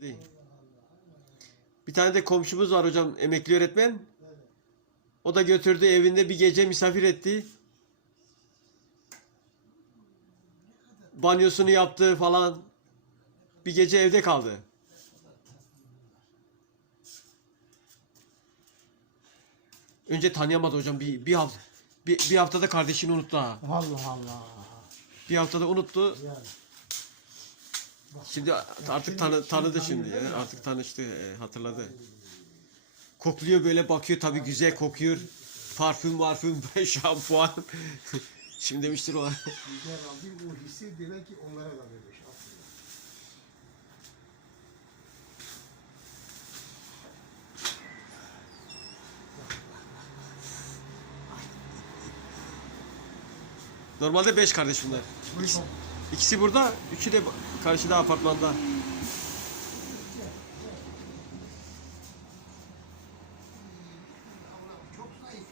Değil. Bir tane de komşumuz var hocam emekli öğretmen. O da götürdü evinde bir gece misafir etti. Banyosunu yaptı falan. Bir gece evde kaldı. Önce tanıyamadı hocam bir, bir hafta bir, bir haftada kardeşini unuttu ha. Allah Allah. Bir haftada unuttu. Yani. Şimdi artık tanı, tanıdı şimdi ya. Artık tanıştı, e, hatırladı. Kokluyor böyle bakıyor tabii güzel kokuyor. Parfüm, marfüm, şampuan. şimdi demiştir o. Güzel o hissi demek ki onlara da vermiş aslında. Normalde beş kardeş bunlar. İkisi burada, üçü de karşıda apartmanda.